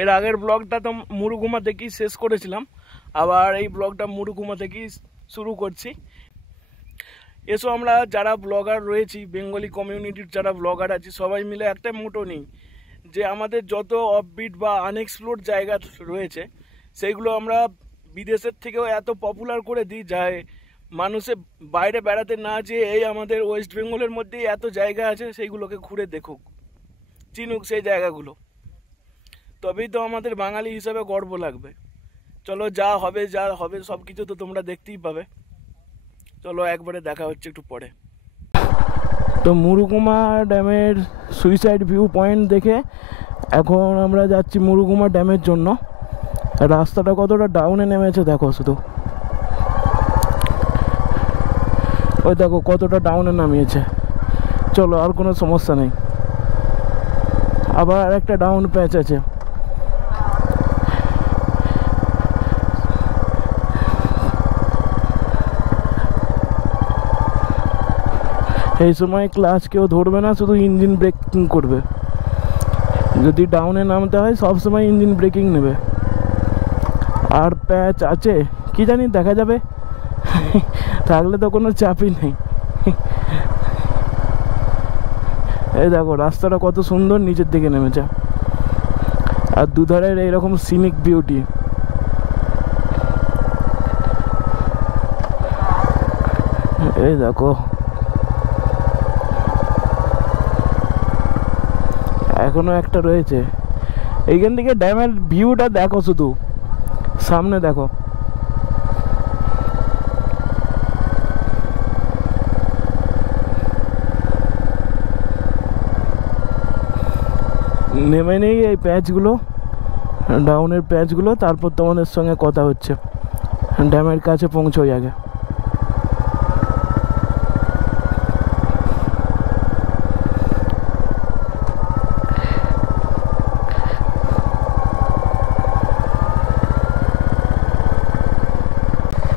এর আগের ব্লগটা তো মুরুগুমা থেকেই শেষ করেছিলাম, আবার এই ব্লগটা মুরুগুমা থেকেই শুরু করছি। এসো আমরা যারা ব্লগার রয়েছি, বেঙ্গলি কমিউনিটির যারা ব্লগার আছি, সবাই মিলে একটা মোটো নিই যে আমাদের যত অফবিট বা আনএক্সপ্লোর জায়গা রয়েছে সেইগুলো আমরা বিদেশের থেকেও এত পপুলার করে দিই যায় মানুষে বাইরে বেড়াতে না যেয়ে এই আমাদের ওয়েস্ট বেঙ্গলের মধ্যেই এত জায়গা আছে সেইগুলোকে ঘুরে দেখুক, চিনুক সেই জায়গাগুলো। তবেই তো আমাদের বাঙালি হিসাবে গর্ব লাগবে। চলো যা হবে সব কিছু তো তোমরা দেখতেই পাবে। চলো একবারে দেখা হচ্ছে একটু পরে। তো মুরুগুমা ড্যামের সুইসাইড ভিউ পয়েন্ট দেখে এখন আমরা যাচ্ছি মুরুগুমা ড্যামের জন্য। রাস্তাটা কতটা ডাউনে নেমেছে দেখো, শুধু ওই দেখো কতটা ডাউনে নামিয়েছে। চলো আর কোনো সমস্যা নেই, আবার একটা ডাউন প্যাচ আছে। এই সময় ক্লাচ কেউ ধরবে না, শুধু ইঞ্জিন ব্রেকিং করবে। যদি ডাউনে নামতে হয় সব সময় ইঞ্জিন ব্রেকিং নেবে। আর প্যাচ আছে কি জানি, দেখা যাবে, থাকলে তো কোনো চাপই নেই। এই দেখো রাস্তাটা কত সুন্দর নিচের দিকে নেমেছে, আর দুধারের এইরকম সিনিক বিউটি। এই দেখো এখনো একটা রয়েছে। এইখান থেকে ড্যামের ভিউটা দেখো, শুধু সামনে দেখো। নেমে নেই এই প্যাচগুলো, ডাউনের প্যাচগুলো, তারপর তোমাদের সঙ্গে কথা হচ্ছে। ড্যামের কাছে পৌঁছোই আগে।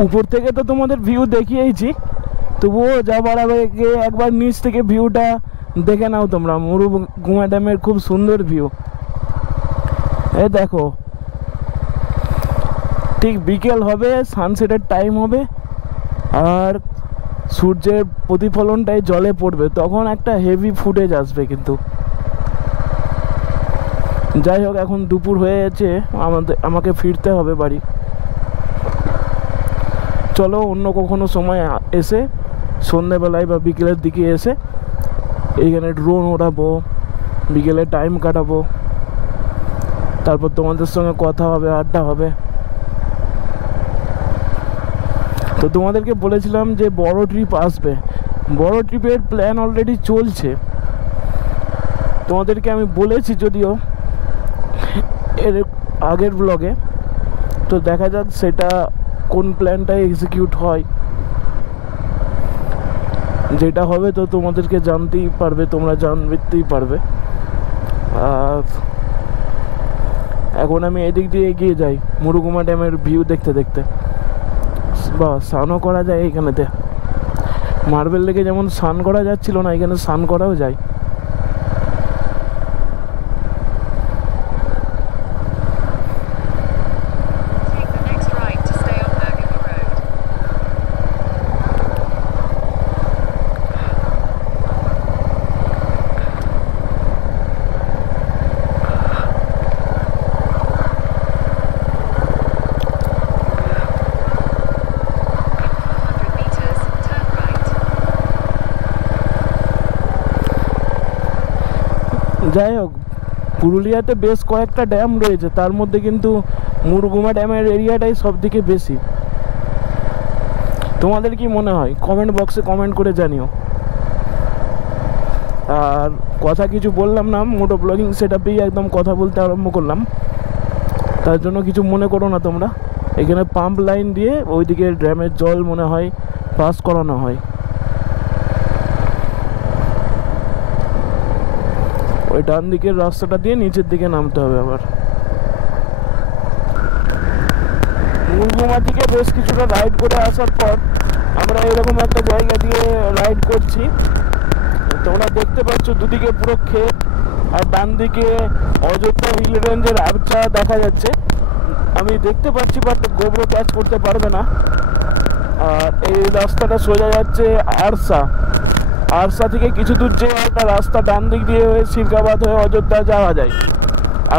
উপর থেকে তো তোমাদের ভিউ দেখিয়েছি, তবুও যাবার আগে একবার নিচ থেকে ভিউটা দেখে নাও তোমরা। মুরুগুমা ড্যামের খুব সুন্দর ভিউ। এই দেখো ঠিক বিকেল হবে, সানসেটের টাইম হবে, আর সূর্যের প্রতিফলনটাই জলে পড়বে, তখন একটা হেভি ফুটেজ আসবে। কিন্তু যাই হোক, এখন দুপুর হয়ে গেছে, আমাকে ফিরতে হবে বাড়ি। চলো অন্য কখনো সময় এসে সন্ধ্যেবেলায় বা বিকেলের দিকে এসে এইখানে ড্রোন ওড়াবো, বিকেলে টাইম কাটাবো, তারপর তোমাদের সঙ্গে কথা হবে, আড্ডা হবে। তো তোমাদেরকে বলেছিলাম যে বড় ট্রিপ আসবে, বড় ট্রিপের প্ল্যান অলরেডি চলছে। তোমাদেরকে আমি বলেছি যদিও এর আগের ব্লগে, তো দেখা যাক সেটা কোন প্ল্যানটা এক্সিকিউট হয়। যেটা হবে তো তোমাদেরকে জানতেই পারবে, তোমরা জানতেই পারবে। আর এখন আমি এদিক দিয়ে এগিয়ে যাই মুরুগুমা ড্যামের ভিউ দেখতে দেখতে। বা স্নানও করা যায় এইখানেতে, মার্বেল লেগে যেমন স্নান করা যাচ্ছিল না, এখানে স্নান করাও যায়। যাই হোক, পুরুলিয়াতে বেশ কয়েকটা ড্যাম রয়েছে, তার মধ্যে কিন্তু মুরুগুমা ড্যামের এরিয়াটাই সব থেকে বেশি। তোমাদের কি মনে হয় কমেন্ট বক্সে কমেন্ট করে জানিও। আর কথা কিছু বললাম না, মোটো ব্লগিং সেটআপেই একদম কথা বলতে আরম্ভ করলাম, তার জন্য কিছু মনে করো না তোমরা। এখানে পাম্প লাইন দিয়ে ওইদিকে ড্যামের জল মনে হয় পাস করানো হয়। ওই ডান দিকের রাস্তাটা দিয়ে নিচের দিকে নামতে হবে। আবার মুরুগুমা থেকে বেশ কিছুটা রাইড করে আসার পর আমরা এরকম একটা জায়গা দিয়ে রাইড করছি। তোমরা দেখতে পাচ্ছ দুদিকে পুরো ক্ষেত, আর ডান দিকে অযোধ্যা হিল রেঞ্জের আবছা দেখা যাচ্ছে, আমি দেখতে পাচ্ছি, বাট গোবরো ক্যাচ করতে পারবে না। আর এই রাস্তাটা সোজা যাচ্ছে আরসা থেকে কিছু দূর যে একটা রাস্তা ডান দিক দিয়ে হয়ে সিরকাবাদ হয়ে অযোধ্যা যাওয়া যায়।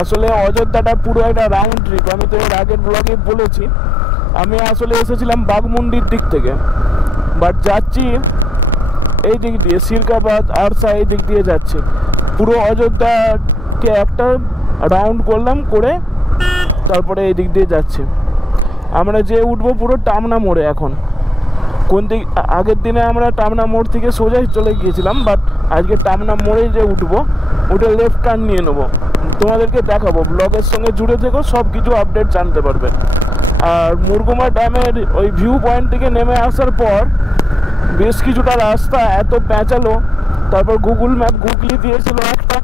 আসলে অযোধ্যাটা পুরো একটা রাউন্ড ট্রিপ, আমি তো এর আগের ব্লগে বলেছি। আমি আসলে এসেছিলাম বাঘমুন্ডির দিক থেকে, বাট যাচ্ছি এই দিক দিয়ে সিরকাবাদ আরসা এই দিক দিয়ে যাচ্ছি। পুরো অযোধ্যাকে একটা রাউন্ড করলাম, করে তারপরে এই দিক দিয়ে যাচ্ছি। আমরা যে উঠবো পুরো টামনা মোড়ে। এখন কোন দিক, আগের দিনে আমরা টামনা মোড় থেকে সোজাই চলে গিয়েছিলাম, বাট আজকে টামনা মোড়ে যে উঠবো, উঠে লেফট টার্ন নিয়ে নেবো। তোমাদেরকে দেখাবো, ব্লগের সঙ্গে জুড়ে থেকো, সব কিছু আপডেট জানতে পারবে। আর মুরগুমা ড্যামের ওই ভিউ পয়েন্ট থেকে নেমে আসার পর বেশ কিছুটা রাস্তা এত প্যাঁচালো, তারপর গুগল ম্যাপ গুগলি দিয়েছিল একটা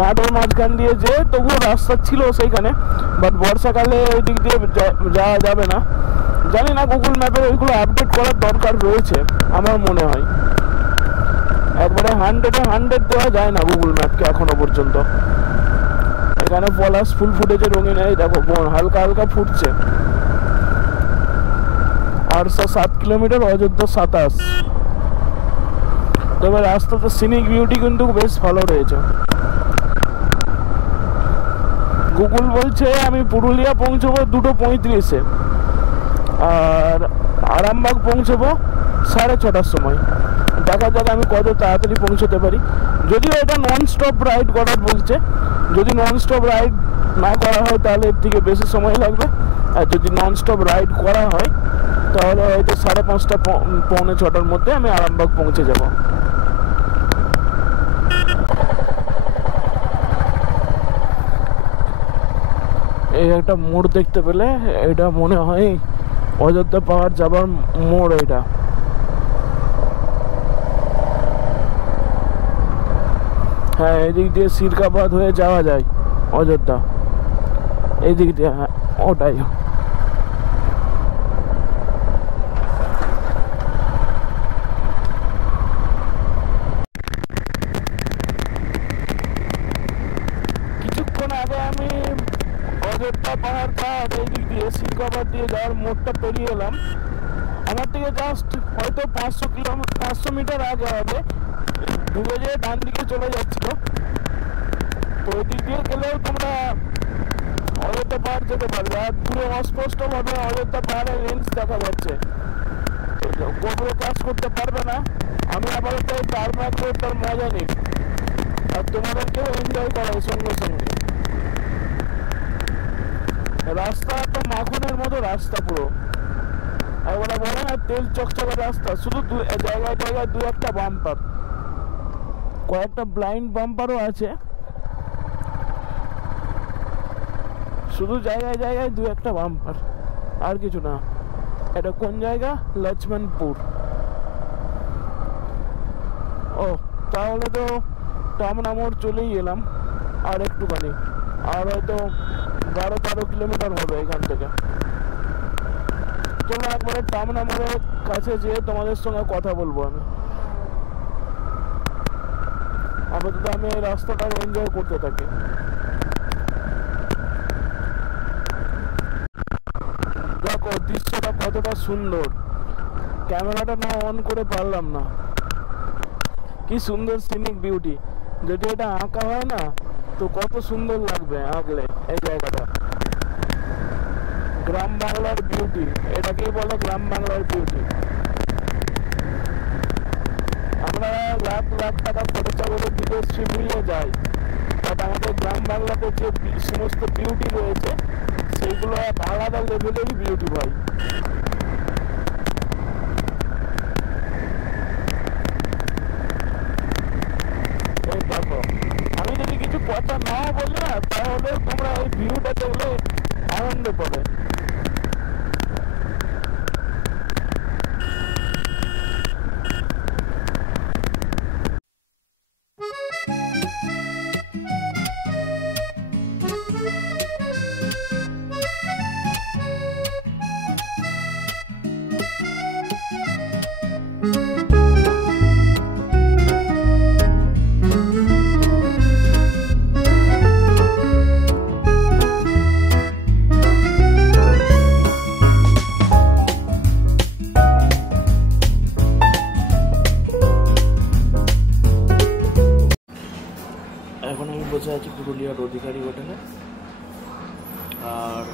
মাঠের মাঝখান দিয়ে, যে তবুও রাস্তা ছিল সেইখানে, বাট বর্ষাকালে ওই দিক দিয়ে যাওয়া যাবে না। জানি না, গুগল ম্যাপের ওইগুলো আপডেট করার দরকার রয়েছে আমার মনে হয়। একবারে 100 দেওয়া যায় না গুগল ম্যাপকে এখনো পর্যন্ত। এখানে পলাশ ফুল ফুটেছে রঙিন, এই দেখো বন হালকা হালকা ফুটছে। ARSA 7 kilometre, Ayodhya 27। তবে রাস্তাতে সিনিক বিউটি কিন্তু বেশ ভালো রয়েছে। গুগল বলছে আমি পুরুলিয়া পৌঁছবো 2:35-এ, আর আরামবাগ পৌঁছবো 6:30-টার সময়। দেখা যাক আমি কত তাড়াতাড়ি পৌঁছতে পারি। যদিও এটা নন স্টপ রাইড করার বলছে, যদি নন স্টপ রাইড না করা হয় তাহলে এর থেকে বেশি সময় লাগবে, আর যদি নন স্টপ রাইড করা হয় তাহলে হয়তো 5:30 পৌনে 6টার মধ্যে আমি আরামবাগ পৌঁছে যাব। এই একটা মোড় দেখতে পেলে, এটা মনে হয় অযোধ্যা পাহাড় যাবার মোড়। এটা হ্যাঁ, এদিক দিয়ে সিরকাবাদ হয়ে যাওয়া যায় অযোধ্যা, এই দিক দিয়ে। হ্যাঁ, ওটাই। কিছুক্ষণ আগে আমি অযোধ্যা পাহাড় এই দিক দিয়ে সিরকাবাদ দিয়ে যাওয়ার মোড়টা পেরিয়ে এলাম। আমার থেকে জাস্ট হয়তো 500 মিটার আগে হবে, ডুবে যেয়ে ডান দিকে চলে যাচ্ছিল। তো ওই দিক দিয়ে গেলেও তোমরা অযোধ্যা পাহাড় যেতে পারবে, আর পুরো অস্পষ্ট ভাবে অযোধ্যা পাহাড়ের রেঞ্জ দেখা যাচ্ছে। গোবরো কাজ করতে পারবে না। আমি আবার তাই টারমাক রোডটার মজা নিই, আর তোমাদেরকেও এনজয় করাই সঙ্গে সঙ্গে। রাস্তা একটা মাখনের মতো রাস্তা পুরো, একবারে বলে না তেল চকচকে রাস্তা। শুধু জায়গায় জায়গায় 2-1টা বাম্পার, কয়েকটা ব্লাইন্ড বাম্পারও আছে। শুধু জায়গায় জায়গায় 2-1টা বাম্পার, আর কিছু না। এটা কোন জায়গা? লক্ষ্মণপুর। ও, তাহলে তো টামনা মোড় চলেই এলাম। আর একটুখানি, আর হয়তো 12-13 কিলোমিটার হবে এখান থেকে। চলো একবারে টামনা মোড়ের কাছে যেয়ে তোমাদের সঙ্গে কথা বলবো। আপাতত আমি এই রাস্তাটা এনজয় করতে থাকি। দেখো দৃশ্যটা কতটা সুন্দর, ক্যামেরাটা না অন করে পারলাম না। কি সুন্দর সিনিক বিউটি, যদি এটা আঁকা হয় না তো কত সুন্দর লাগবে আঁকলে। এই জায়গাটা গ্রাম বাংলার বিউটি, এটাকেই বলে গ্রাম বাংলার বিউটি। আমরা লাখ লাখ টাকা খরচা করে বিদেশ ট্রিপ নিয়ে যাই, বাট আমাদের গ্রাম বাংলাতে যে সমস্ত বিউটি রয়েছে সেইগুলো এক আলাদা লেভেলেরই বিউটি ভাই। এই দেখো, আমি যদি কিছু কথা নাও বলি না, তাহলে তোমরা এই ভিউটা দেখলে আনন্দ পাবে। আর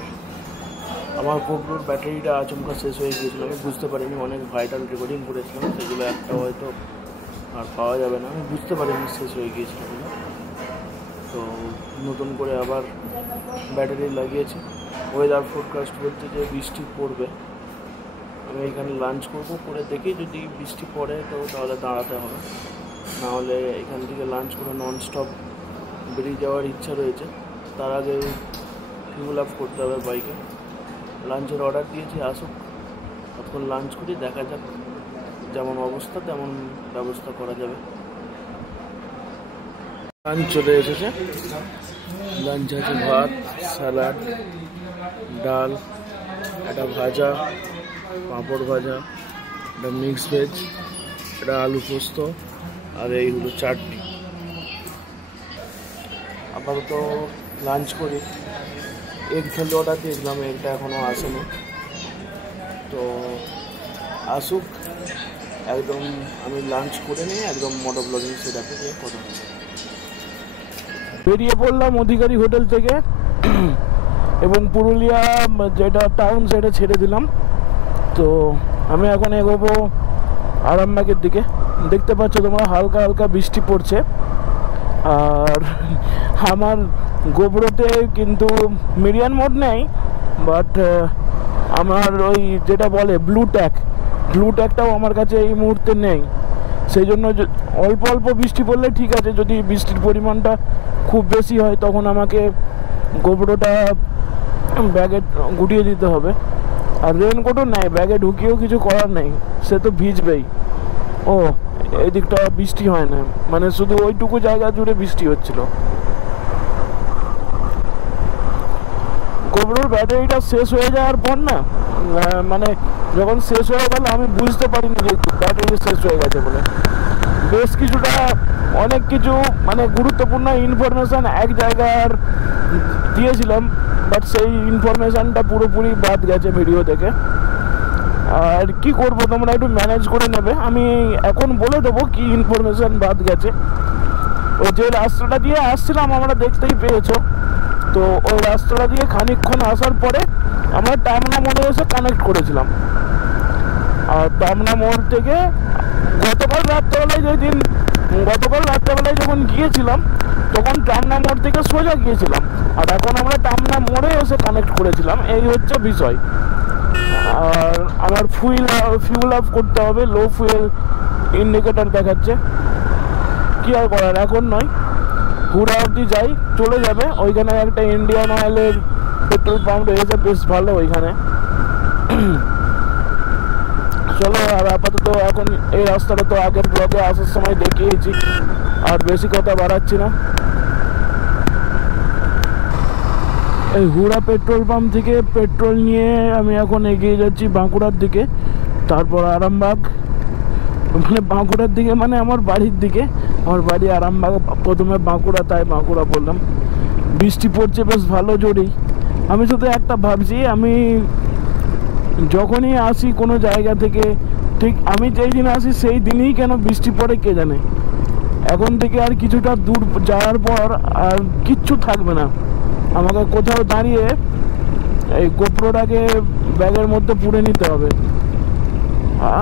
আমার গোপ্রোর ব্যাটারিটা আচমকা শেষ হয়ে গিয়েছিলো, আমি বুঝতে পারিনি। অনেক ভাইটাল রেকর্ডিং করেছিলাম, সেগুলো একটা হয়তো আর পাওয়া যাবে না, আমি বুঝতে পারিনি শেষ হয়ে গিয়েছিল। তো নতুন করে আবার ব্যাটারি লাগিয়েছি। ওয়েদার ফোরকাস্ট বলছে যে বৃষ্টি পড়বে। আমি এখানে লাঞ্চ করবো, করে দেখি যদি বৃষ্টি পড়ে তো তাহলে দাঁড়াতে হবে, নাহলে এখান থেকে লাঞ্চ করে ননস্টপ বেরিয়ে যাওয়ার ইচ্ছা রয়েছে। তার আগে ফিউল আপ করতে হবে বাইকে। লাঞ্চের অর্ডার দিয়েছি, আসুক, তখন লাঞ্চ করি, দেখা যাক যেমন অবস্থা তেমন ব্যবস্থা করা যাবে। লাঞ্চ চলে এসেছে। লাঞ্চ আছে ভাত, স্যালাড, ডাল, একটা ভাজা, পাঁপড় ভাজা, একটা মিক্স ভেজ, একটা আলু পোস্ত, আর এই হলো চাটনি। আপাতত লাঞ্চ করি। এগ খেলতে অর্ডার দিয়েছিলাম, এগটা এখনও আসেনি, তো আসুক। একদম আমি লাঞ্চ করে নিয়ে একদম মোটো ব্লগিং সেটাতে গিয়ে কথা বলবো। বেরিয়ে পড়লাম অধিকারী হোটেল থেকে এবং পুরুলিয়া যেটা টাউন সেটা ছেড়ে দিলাম। তো আমি এখন এগোবো আরামবাগের দিকে। দেখতে পাচ্ছ তোমরা হালকা হালকা বৃষ্টি পড়ছে। আর আমার গোপ্রোতে কিন্তু মিডিয়ান মোড নেই, বাট আমার ওই যেটা বলে ব্লু ট্যাগটাও আমার কাছে এই মুহূর্তে নেই। সেই জন্য অল্প অল্প বৃষ্টি পড়লে ঠিক আছে, যদি বৃষ্টির পরিমাণটা খুব বেশি হয় তখন আমাকে গোপ্রোটা ব্যাগে গুটিয়ে দিতে হবে। আর রেনকোটও নেই, ব্যাগে ঢুকিয়েও কিছু করার নেই, সে তো ভিজবেই। ও এই দিকটা বৃষ্টি হয় না, মানে শুধু ওইটুকু জায়গা জুড়ে বৃষ্টি হচ্ছিল। গোপ্রোর ব্যাটারিটা শেষ হয়ে যাওয়ার পর না, মানে যখন শেষ হয়ে গেল আমি বুঝতে পারিনি যে ব্যাটারি শেষ হয়ে গেছে বলে। বেশ কিছুটা অনেক কিছু মানে গুরুত্বপূর্ণ ইনফরমেশান এক জায়গার দিয়েছিলাম, বাট সেই ইনফরমেশানটা পুরোপুরি বাদ গেছে ভিডিও থেকে। আর কি করব, তোমরা একটু ম্যানেজ করে নেবে। আমি এখন বলে দেবো কি ইনফরমেশান বাদ গেছে। ও যে রাস্তাটা দিয়ে আসছিলাম আমরা দেখতেই পেয়েছো, তো ওই রাস্তাটা দিয়ে খানিকক্ষণ আসার পরে আমরা টামনা মোড়ে এসে কানেক্ট করেছিলাম। আর টামনা মোড় থেকে গতকাল রাত্রেবেলায় যখন গিয়েছিলাম তখন টামনা মোড় থেকে সোজা গিয়েছিলাম, আর এখন আমরা টামনা মোড়ে এসে কানেক্ট করেছিলাম। এই হচ্ছে বিষয়। আর আমার ফিউল আপ করতে হবে, লো ফুয়েল ইন্ডিকেটর দেখাচ্ছে। কি আর করার, এখন নয়, হুড়া অবধি যাই, চলে যাবে। ওইখানে একটা ইন্ডিয়ান অয়েলের পেট্রোল পাম্প রয়েছে, বেশ ভালো ওইখানে। চলো, আর আপাতত এখন এই রাস্তাটা তো আগের ব্লগে আসার সময় দেখিয়েছি, আর বেশি কথা বাড়াচ্ছি না। এই হুড়া পেট্রোল পাম্প থেকে পেট্রোল নিয়ে আমি এখন এগিয়ে যাচ্ছি বাঁকুড়ার দিকে, তারপর আরামবাগ। মানে বাঁকুড়ার দিকে মানে আমার বাড়ির দিকে, আমার বাড়ি আরামবাগ, প্রথমে বাঁকুড়া, তাই বাঁকুড়া বললাম। বৃষ্টি পড়ছে বেশ ভালো জোরেই। আমি শুধু একটা ভাবছি, আমি যখনই আসি কোনো জায়গা থেকে, ঠিক আমি যেই দিন আসি সেই দিনই কেন বৃষ্টি পড়ে কে জানে। এখন থেকে আর কিছুটা দূর যাওয়ার পর আর কিচ্ছু থাকবে না, আমাকে কোথাও দাঁড়িয়ে এই গোপ্রোটাকে ব্যাগের মধ্যে পুরে নিতে হবে।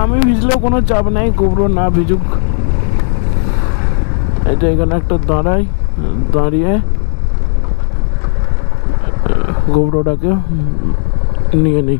আমি ভিজলেও কোনো চাপ নেই, গোপ্রো না ভিজুক। এটা এখানে একটা দাঁড়িয়ে গোপ্রোটাকে নিয়ে নিই।